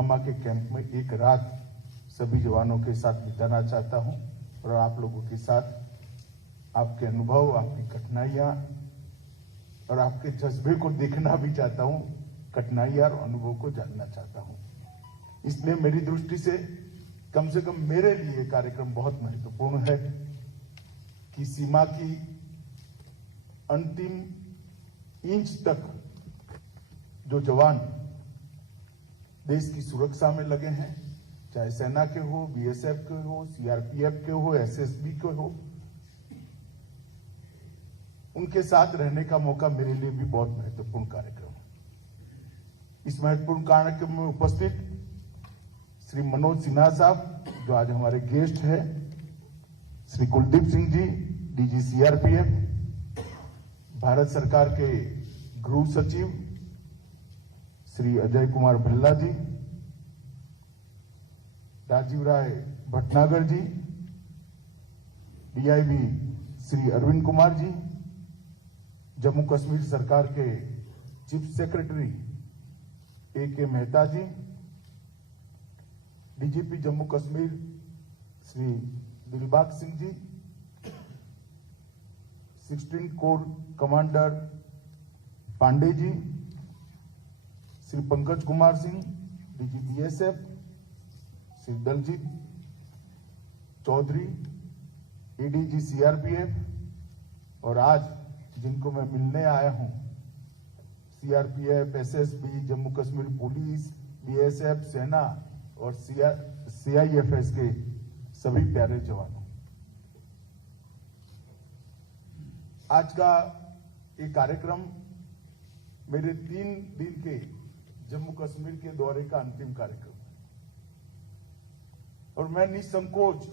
पुलवामा के कैंप में एक रात सभी जवानों के साथ बिताना चाहता हूं और आप लोगों के साथ आपके अनुभव, आपकी कठिनाइयां और आपके जज्बे को देखना भी चाहता हूं, कठिनाइयां और अनुभव को जानना चाहता हूं। इसलिए मेरी दृष्टि से कम मेरे लिए कार्यक्रम बहुत महत्वपूर्ण है कि सीमा की अंतिम इंच तक जो जवान देश की सुरक्षा में लगे हैं, चाहे सेना के हो, बीएसएफ के हो, सीआरपीएफ के हो, एसएसबी के हो, उनके साथ रहने का मौका मेरे लिए भी बहुत महत्वपूर्ण कार्यक्रम है। इस महत्वपूर्ण कार्यक्रम में उपस्थित श्री मनोज सिन्हा साहब, जो आज हमारे गेस्ट हैं, श्री कुलदीप सिंह जी, डीजी सीआरपीएफ, भारत सरकार के गृह सचिव श्री अजय कुमार भल्ला जी, राजीव राय भटनागर जी, डीआईबी श्री अरविंद कुमार जी, जम्मू कश्मीर सरकार के chief secretary A K. Mehta ji, DGP Jammu Kashmir Shri Dilbag Singh ji, 16 corps commander Pandey ji, Shri Pankaj Kumar Singh, DG BSF, Shri Daljeet Chaudhary, ADG CRPF, और आज जिनको मैं मिलने आया हूं, CRPF, SSB, Jammu Kashmir police, BSF, सेना और सीआईएफएस के सभी प्यारे जवानों। आज का ये कार्यक्रम मेरे 3 दिन के जम्मू कश्मीर के दौरे का अंतिम कार्यक्रम है और मैं निसंकोच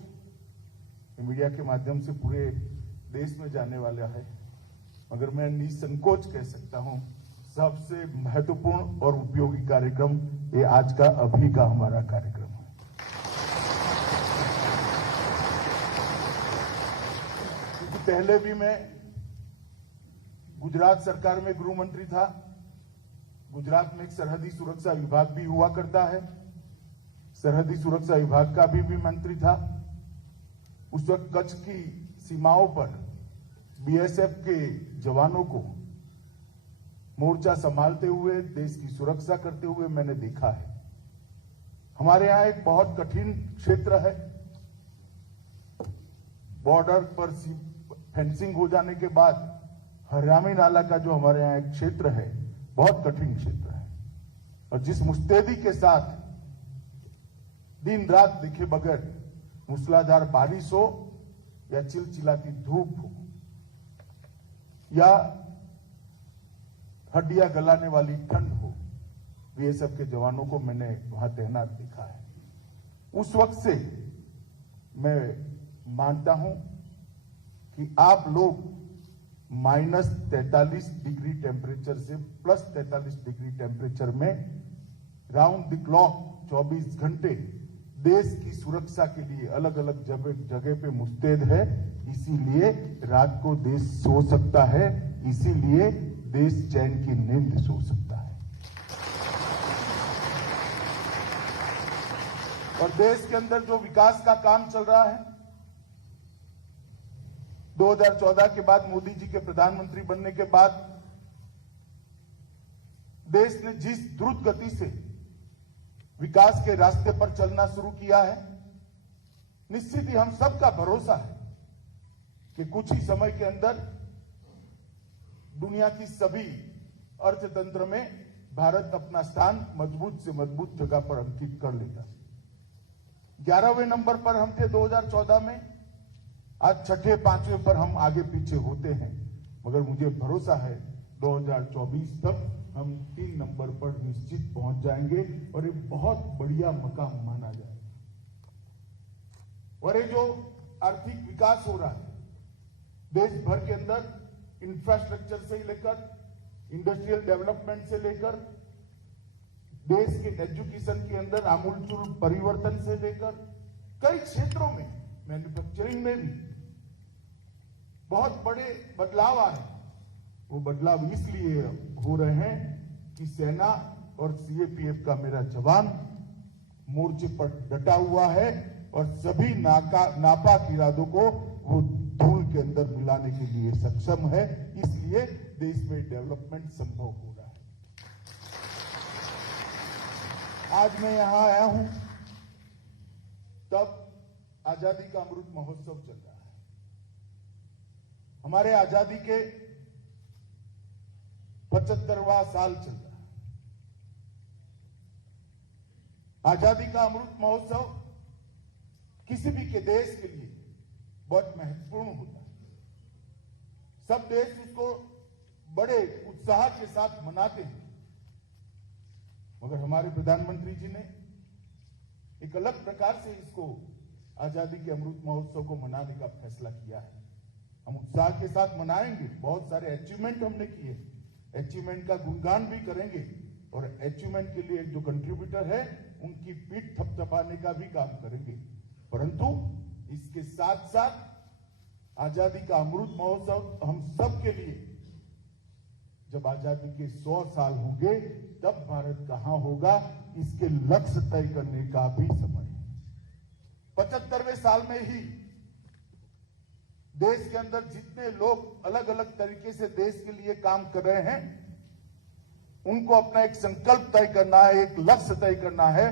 मीडिया के माध्यम से पूरे देश में जाने वाला है, मगर मैं निसंकोच कह सकता हूं सबसे महत्वपूर्ण और उपयोगी कार्यक्रम ये आज का अभी का हमारा कार्यक्रम है। क्योंकि पहले भी मैं गुजरात सरकार में गृह मंत्री था, गुजरात में एक सरहदी सुरक्षा विभाग भी हुआ करता है, सरहदी सुरक्षा विभाग का भी मंत्री था। उस वक्त कच्छ की सीमाओं पर बीएसएफ के जवानों को मोर्चा संभालते हुए, देश की सुरक्षा करते हुए मैंने देखा है। हमारे यहां एक बहुत कठिन क्षेत्र है, बॉर्डर पर फेंसिंग हो जाने के बाद हरियामी नाला का जो हमारे यहाँ एक क्षेत्र है, बहुत कठिन क्षेत्र है, और जिस मुस्तैदी के साथ दिन रात देखे बगैर मूसलाधार बारिश हो या चिलचिलाती धूप हो या हड्डियां गलाने वाली ठंड हो, बीएसएफ के जवानों को मैंने वहां तैनात देखा है। उस वक्त से मैं मानता हूं कि आप लोग -43 डिग्री टेम्परेचर से +43 डिग्री टेम्परेचर में राउंड द क्लॉक 24 घंटे देश की सुरक्षा के लिए अलग अलग जगह पे मुस्तैद है। इसीलिए रात को देश सो सकता है, इसीलिए देश चैन की नींद सो सकता है। और देश के अंदर जो विकास का काम चल रहा है, 2014 के बाद, मोदी जी के प्रधानमंत्री बनने के बाद देश ने जिस द्रुत गति से विकास के रास्ते पर चलना शुरू किया है, निश्चित ही हम सबका भरोसा है कि कुछ ही समय के अंदर दुनिया की सभी अर्थतंत्र में भारत अपना स्थान मजबूत से मजबूत जगह पर अंकित कर लेगा। 11वें नंबर पर हम थे 2014 में, आज छठे 5वें पर हम आगे पीछे होते हैं, मगर मुझे भरोसा है 2024 तक हम 3 नंबर पर निश्चित पहुंच जाएंगे और ये बहुत बढ़िया मकाम माना जाएगा। और ये जो आर्थिक विकास हो रहा है देश भर के अंदर, इंफ्रास्ट्रक्चर से लेकर इंडस्ट्रियल डेवलपमेंट से लेकर देश के एजुकेशन के अंदर आमूलचूल परिवर्तन से लेकर कई क्षेत्रों में, मैन्युफैक्चरिंग में भी बहुत बड़े बदलाव आ रहे हैं। वो बदलाव इसलिए हो रहे हैं कि सेना और सीएपीएफ का मेरा जवान मोर्चे पर डटा हुआ है और सभी नापाक इरादों को वो धूल के अंदर मिलाने के लिए सक्षम है। इसलिए देश में डेवलपमेंट संभव हो रहा है। आज मैं यहां आया हूं तब आजादी का अमृत महोत्सव चल रहा है। हमारे आजादी के 75वां साल चल रहा है। आजादी का अमृत महोत्सव किसी भी के देश के लिए बहुत महत्वपूर्ण होता है। सब देश उसको बड़े उत्साह के साथ मनाते हैं, मगर हमारे प्रधानमंत्री जी ने एक अलग प्रकार से इसको आजादी के अमृत महोत्सव को मनाने का फैसला किया है। हम उत्साह के साथ मनाएंगे, बहुत सारे अचीवमेंट हमने किए, अचीवमेंट का गुणगान भी करेंगे और अचीवमेंट के लिए जो कंट्रीब्यूटर है उनकी पीठ थपथपाने का भी काम करेंगे। परंतु इसके साथ साथ आजादी का अमृत महोत्सव हम सब के लिए, जब आजादी के 100 साल होंगे तब भारत कहां होगा, इसके लक्ष्य तय करने का भी समय है। 75वें साल में ही देश के अंदर जितने लोग अलग अलग तरीके से देश के लिए काम कर रहे हैं, उनको अपना एक संकल्प तय करना है, एक लक्ष्य तय करना है।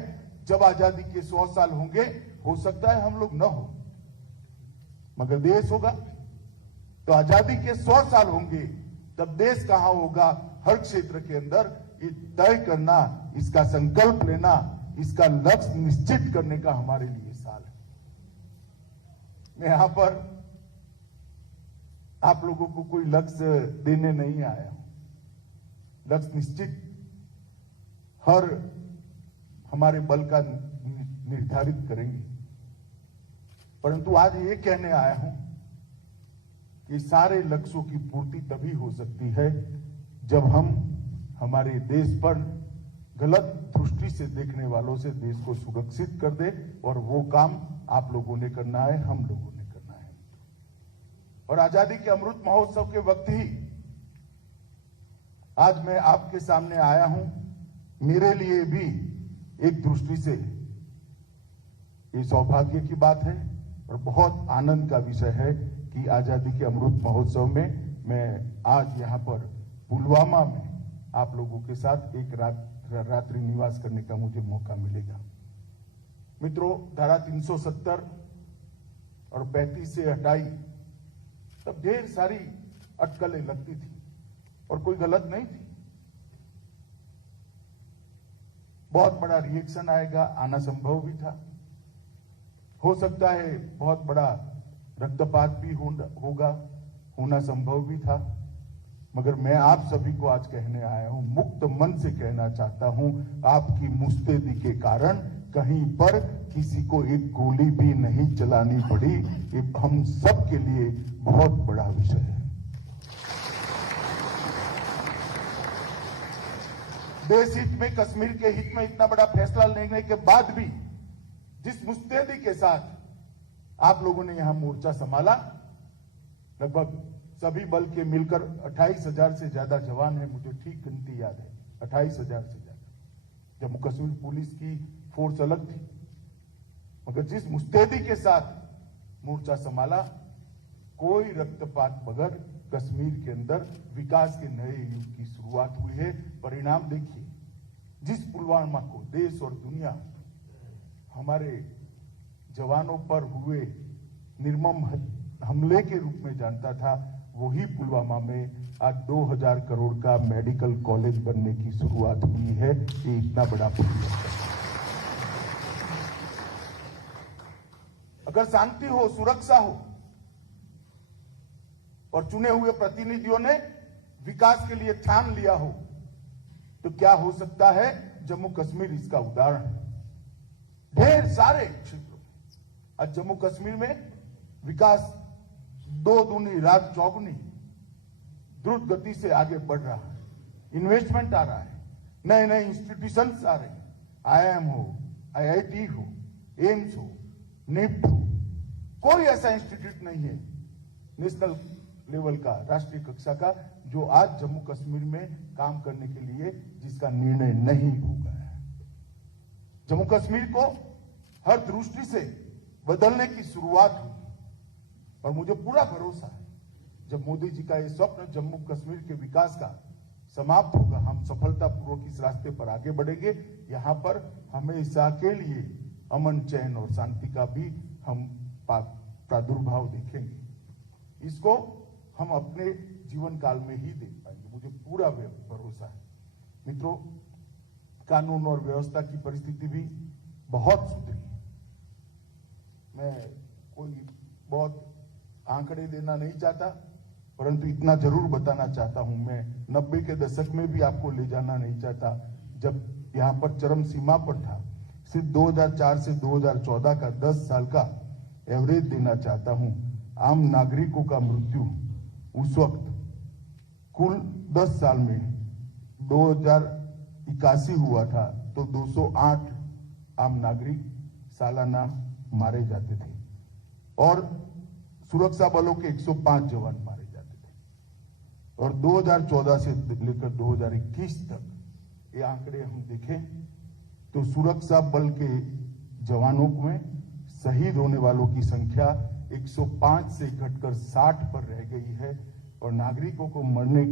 जब आजादी के 100 साल होंगे, हो सकता है हम लोग न हो, मगर देश होगा। तो आजादी के 100 साल होंगे तब देश कहां होगा, हर क्षेत्र के अंदर ये तय करना, इसका संकल्प लेना, इसका लक्ष्य निश्चित करने का हमारे लिए साल है। मैं यहां पर आप लोगों को कोई लक्ष्य देने नहीं आया हूं। लक्ष्य निश्चित हर हमारे बल का निर्धारित करेंगे, परंतु आज ये कहने आया हूं कि सारे लक्ष्यों की पूर्ति तभी हो सकती है जब हम हमारे देश पर गलत दृष्टि से देखने वालों से देश को सुरक्षित कर दे, और वो काम आप लोगों ने करना है, हम लोगों ने करना है। और आजादी के अमृत महोत्सव के वक्त ही आज मैं आपके सामने आया हूं। मेरे लिए भी एक दृष्टि से ये सौभाग्य की बात है और बहुत आनंद का विषय है कि आजादी के अमृत महोत्सव में मैं आज यहां पर पुलवामा में आप लोगों के साथ एक रात्रि निवास करने का मुझे मौका मिलेगा। मित्रों, धारा 370 और 35 से हटाई तब ढेर सारी अटकलें लगती थी और कोई गलत नहीं थी। बहुत बड़ा रिएक्शन आएगा, आना संभव भी था। हो सकता है बहुत बड़ा रक्तपात भी होगा, होना संभव भी था। मगर मैं आप सभी को आज कहने आया हूं, मुक्त मन से कहना चाहता हूं, आपकी मुस्तैदी के कारण कहीं पर किसी को एक गोली भी नहीं चलानी पड़ी। ये हम सब के लिए बहुत बड़ा विषय है। देश हित में, कश्मीर के हित में इतना बड़ा फैसला लेने के बाद भी जिस मुस्तैदी के साथ आप लोगों ने यहां मोर्चा संभाला, लगभग सभी बल के मिलकर 28,000 से ज्यादा जवान हैं, मुझे ठीक गिनती याद है, 28,000 से ज्यादा। जम्मू कश्मीर पुलिस की फोर्स अलग थी, मगर जिस मुस्तैदी के साथ मोर्चा संभाला, कोई रक्तपात बगैर कश्मीर के अंदर विकास के नए युग की शुरुआत हुई है। परिणाम देखिए, जिस पुलवामा को देश और दुनिया हमारे जवानों पर हुए निर्मम हमले के रूप में जानता था, वही पुलवामा में आज 2000 करोड़ का मेडिकल कॉलेज बनने की शुरुआत हुई है। ये इतना बड़ा परिवर्तन। अगर शांति हो, सुरक्षा हो और चुने हुए प्रतिनिधियों ने विकास के लिए ठान लिया हो, तो क्या हो सकता है? जम्मू कश्मीर इसका उदाहरण है। ढेर सारे क्षेत्रों में आज जम्मू कश्मीर में विकास 2 दूनी रात चौगुनी द्रुत गति से आगे बढ़ रहा है। इन्वेस्टमेंट आ रहा है, नए नए इंस्टीट्यूशंस आ रहे हैं, IIM हो, IIT हो, एम्स हो, निफ्ट हो, कोई ऐसा इंस्टीट्यूट नहीं है नेशनल लेवल का, राष्ट्रीय कक्षा का, जो आज जम्मू कश्मीर में काम करने के लिए जिसका निर्णय नहीं हो गया है। जम्मू कश्मीर को हर दृष्टि से बदलने की शुरुआत हुई और मुझे पूरा भरोसा है जब मोदी जी का ये स्वप्न जम्मू कश्मीर के विकास का समाप्त होगा, हम सफलतापूर्वक इस रास्ते पर आगे बढ़ेंगे। यहां पर हमेशा के लिए अमन, चैन और शांति का भी हम प्रादुर्भाव देखेंगे। इसको हम अपने जीवन काल में ही देख पाएंगे, मुझे पूरा भरोसा है। मित्रों, कानून और व्यवस्था की परिस्थिति भी बहुत सुधरी है। मैं कोई बहुत आंकड़े देना नहीं चाहता, परंतु इतना जरूर बताना चाहता हूं, मैं 90 के दशक में भी आपको ले जाना नहीं चाहता, जब यहां पर चरम सीमा पर था। सिर्फ 2004 से 2014 का 10 साल का एवरेज देना चाहता हूं। आम नागरिकों का मृत्यु उस वक्त कुल 10 साल में 2081 हुआ था, तो 208 आम नागरिक सालाना मारे जाते थे और सुरक्षा बलों के 105 जवान मारे जाते थे। और 2014 से लेकर 2021 तक ये आंकड़े हम देखें तो सुरक्षा बल के जवानों में शहीद होने वालों की संख्या 105 से घटकर 60 पर रह गई है और नागरिकों को मारने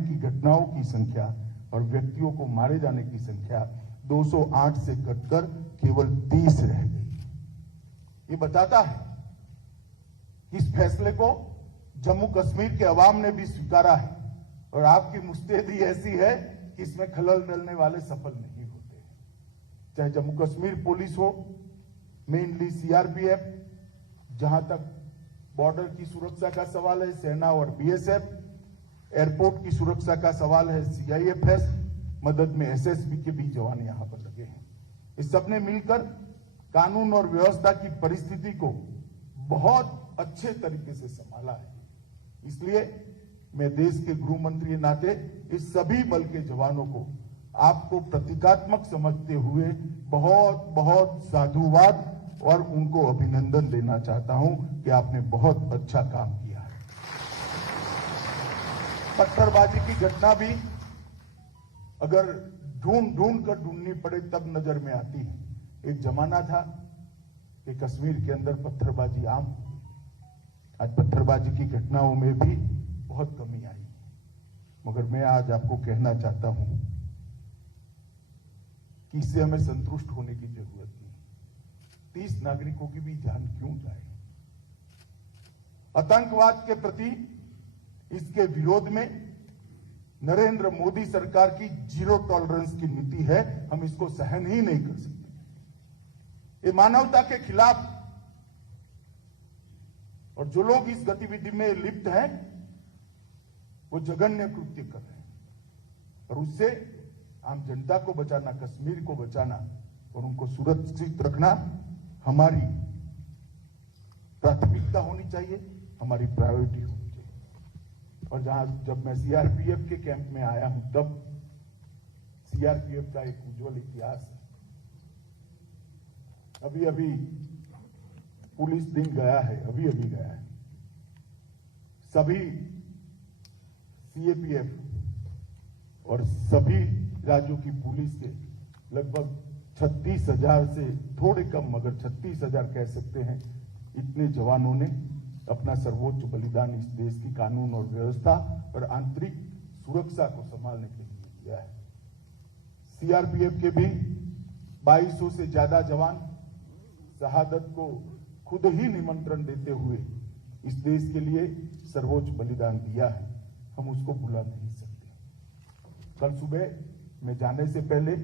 की घटनाओं की संख्या और व्यक्तियों को मारे जाने की संख्या 208 से घटकर केवल 30 रह गई। ये बताता है कि इस फैसले को जम्मू कश्मीर के अवाम ने भी स्वीकारा है और आपकी मुस्तैदी ऐसी है कि इसमें खलल डालने वाले सफल नहीं होते हैं। चाहे जम्मू कश्मीर पुलिस हो, मेनली सीआरपीएफ, जहां तक बॉर्डर की सुरक्षा का सवाल है सेना और बीएसएफ, एयरपोर्ट की सुरक्षा का सवाल है सीआईएफएस, मदद में एसएसबी के भी जवान यहां पर लगे हैं। इस सबने मिलकर कानून और व्यवस्था की परिस्थिति को बहुत अच्छे तरीके से संभाला है। इसलिए मैं देश के गृह मंत्री के नाते इस सभी बल के जवानों को आपको प्रतीकात्मक समझते हुए बहुत बहुत साधुवाद और उनको अभिनंदन देना चाहता हूं कि आपने बहुत अच्छा काम किया है। पत्थरबाजी की घटना भी अगर ढूंढ कर ढूंढनी पड़े तब नजर में आती है। एक जमाना था कि कश्मीर के अंदर पत्थरबाजी आम थी। आज पत्थरबाजी की घटनाओं में भी बहुत कमी आई है, मगर मैं आज आपको कहना चाहता हूं कि इससे हमें संतुष्ट होने की जरूरत नहीं। 30 नागरिकों की भी जान क्यों जाए? आतंकवाद के प्रति इसके विरोध में नरेंद्र मोदी सरकार की जीरो टॉलरेंस की नीति है। हम इसको सहन ही नहीं कर सकते। ये मानवता के खिलाफ, और जो लोग इस गतिविधि में लिप्त हैं वो जघन्य कृत्य कर रहे हैं और उससे आम जनता को बचाना, कश्मीर को बचाना और उनको सुरक्षित रखना हमारी प्राथमिकता होनी चाहिए, हमारी प्रायोरिटी होनी चाहिए। और जब मैं सीआरपीएफ के कैंप में आया हूं तब सीआरपीएफ का एक उज्जवल इतिहास है। अभी अभी पुलिस दिन गया है, अभी गया है। सभी सीएपीएफ और सभी राज्यों की पुलिस के लगभग 36,000 से थोड़े कम, मगर 36,000 कह सकते हैं, इतने जवानों ने अपना सर्वोच्च बलिदान इस देश की कानून और व्यवस्था और आंतरिक सुरक्षा को संभालने के लिए दिया है। सीआरपीएफ के भी 2200 से ज्यादा जवान शहादत को खुद ही निमंत्रण देते हुए इस देश के लिए सर्वोच्च बलिदान दिया है। हम उसको भुला नहीं सकते। कल सुबह मैं जाने से पहले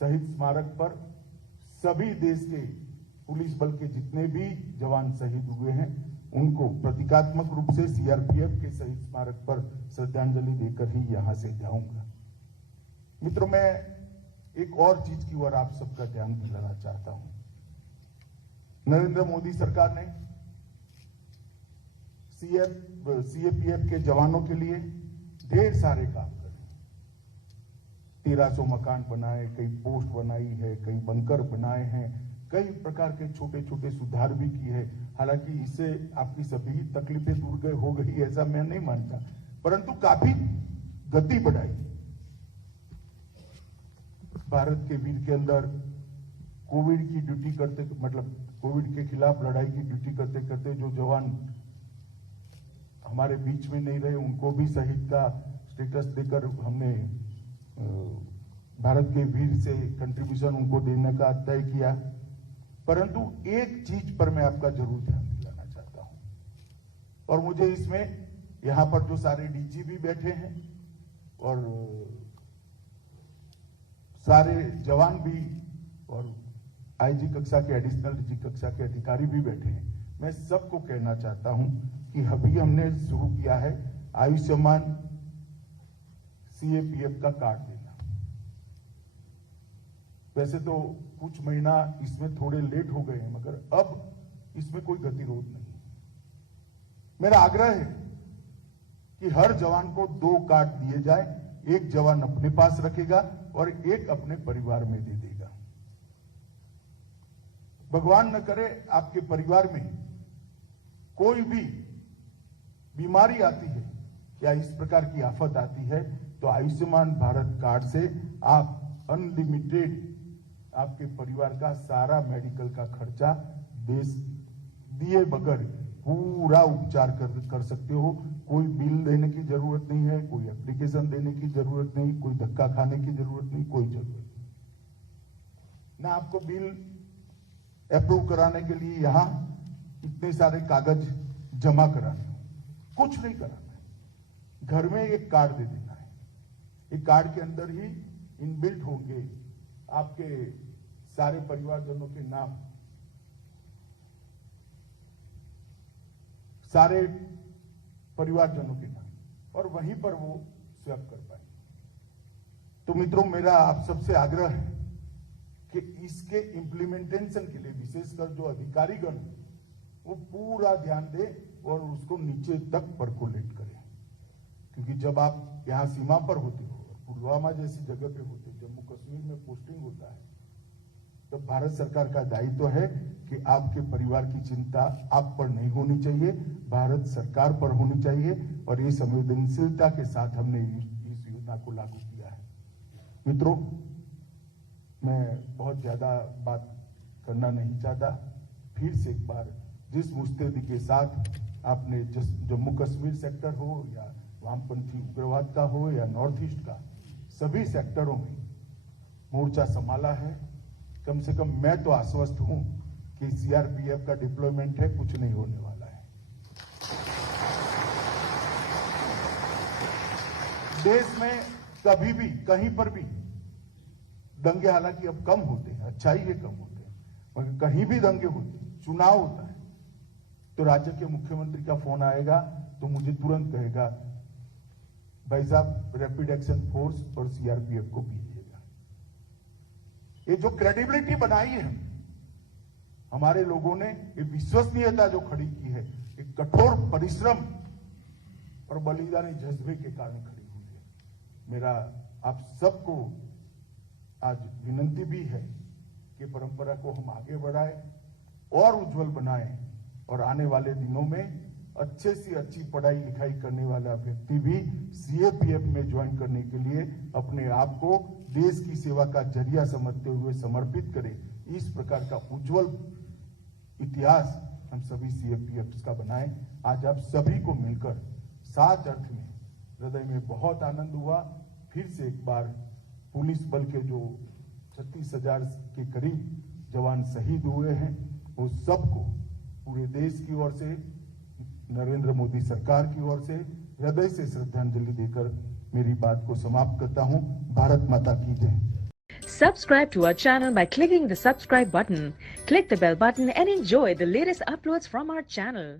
शहीद स्मारक पर सभी देश के पुलिस बल के जितने भी जवान शहीद हुए हैं उनको प्रतीकात्मक रूप से सीआरपीएफ के शहीद स्मारक पर श्रद्धांजलि देकर ही यहां से जाऊंगा। मित्रों, मैं एक और चीज की ओर आप सबका ध्यान दिलाना चाहता हूं। नरेंद्र मोदी सरकार ने सीएपीएफ के जवानों के लिए ढेर सारे काम करे। 1300 मकान बनाए, कई पोस्ट बनाई है, कई बंकर बनाए हैं, कई प्रकार के छोटे छोटे सुधार भी किए हैं। हालांकि इससे आपकी सभी तकलीफें दूर हो गई ऐसा मैं नहीं मानता, परंतु काफी गति बढ़ाई। भारत के वीर के अंदर कोविड की ड्यूटी करते, मतलब कोविड के खिलाफ लड़ाई की ड्यूटी करते करते जो जवान हमारे बीच में नहीं रहे, उनको भी शहीद का स्टेटस देकर हमने भारत के वीर से कंट्रीब्यूशन उनको देने का तय किया। परंतु एक चीज पर मैं आपका जरूर ध्यान दिलाना चाहता हूं, और मुझे इसमें यहां पर जो सारे डीजीपी बैठे हैं और सारे जवान भी और आईजी कक्षा के, एडिशनल डीजी कक्षा के अधिकारी भी बैठे हैं, मैं सबको कहना चाहता हूं कि अभी हमने शुरू किया है आयुष्मान सीएपीएफ का कार्ड देना। वैसे तो कुछ महीना इसमें थोड़े लेट हो गए हैं, मगर अब इसमें कोई गतिरोध नहीं। मेरा आग्रह है कि हर जवान को 2 कार्ड दिए जाए, एक जवान अपने पास रखेगा और एक अपने परिवार में दे देगा। भगवान न करे आपके परिवार में कोई भी बीमारी आती है या इस प्रकार की आफत आती है, तो आयुष्मान भारत कार्ड से आप अनलिमिटेड आपके परिवार का सारा मेडिकल का खर्चा दिए बगैर पूरा उपचार कर सकते हो। कोई बिल देने की जरूरत नहीं है, कोई एप्लीकेशन देने की जरूरत नहीं, कोई धक्का खाने की जरूरत नहीं, कोई जरूरत नहीं। ना आपको बिल अप्रूव कराने के लिए यहां इतने सारे कागज जमा कराने, कुछ नहीं कराना है। घर में एक कार्ड दे देना है। एक कार्ड के अंदर ही इनबिल्ट होंगे आपके सारे परिवारजनों के नाम, सारे परिवारजनों के नाम, और वहीं पर वो स्वैप कर पाएंगे। तो मित्रों, मेरा आप सबसे आग्रह है कि इसके इम्प्लीमेंटेशन के लिए विशेषकर जो अधिकारीगण वो पूरा ध्यान दे और उसको नीचे तक परकोलेट करें। क्योंकि जब आप यहां सीमा पर होते हो, पुलवामा जैसी जगह पे होते, जम्मू कश्मीर में पोस्टिंग होता है, तो भारत सरकार का दायित्व है कि आपके परिवार की चिंता आप पर नहीं होनी चाहिए, भारत सरकार पर होनी चाहिए। और ये संवेदनशीलता के साथ हमने इस योजना को लागू किया है। मित्रों, मैं बहुत ज्यादा बात करना नहीं चाहता। फिर से एक बार, जिस मुस्तैदी के साथ आपने जम्मू कश्मीर सेक्टर हो या वामपंथी उग्रवाद का हो या नॉर्थ ईस्ट का, सभी सेक्टरों में मोर्चा संभाला है, कम से कम मैं तो आश्वस्त हूं कि सीआरपीएफ का डिप्लॉयमेंट है, कुछ नहीं होने वाला है। देश में कभी भी कहीं पर भी दंगे हालांकि अब कम होते हैं, अच्छा ही ये कम होते हैं, मगर कहीं भी दंगे होते हैं, चुनाव होता है, तो राज्य के मुख्यमंत्री का फोन आएगा तो मुझे तुरंत कहेगा, भाई साहब रैपिड एक्शन फोर्स और सीआरपीएफ को भेजिएगा। ये जो क्रेडिबिलिटी बनाई है हमारे लोगों ने, ये विश्वसनीयता जो खड़ी की है, एक कठोर परिश्रम और बलिदानी जज्बे के कारण खड़ी हुई है। मेरा आप सबको आज विनंती भी है कि परंपरा को हम आगे बढ़ाएं और उज्जवल बनाएं, और आने वाले दिनों में अच्छे से अच्छी पढ़ाई लिखाई करने वाला व्यक्ति भी सीएपीएफ में ज्वाइन करने के लिए अपने आप को देश की सेवा का जरिया समझते हुए समर्पित करे। इस प्रकार का उज्जवल इतिहास हम सभी सीएपीएफ का बनाएं। आज आप सभी को मिलकर सात अर्थ में हृदय में बहुत आनंद हुआ। फिर से एक बार पुलिस बल के जो 36,000 के करीब जवान शहीद हुए हैं, वो सबको पूरे देश की ओर से, नरेंद्र मोदी सरकार की ओर से हृदय से श्रद्धांजलि देकर मेरी बात को समाप्त करता हूं। भारत माता की जय। Subscribe to our channel by clicking the subscribe button. Click the bell button and enjoy the latest uploads from our channel.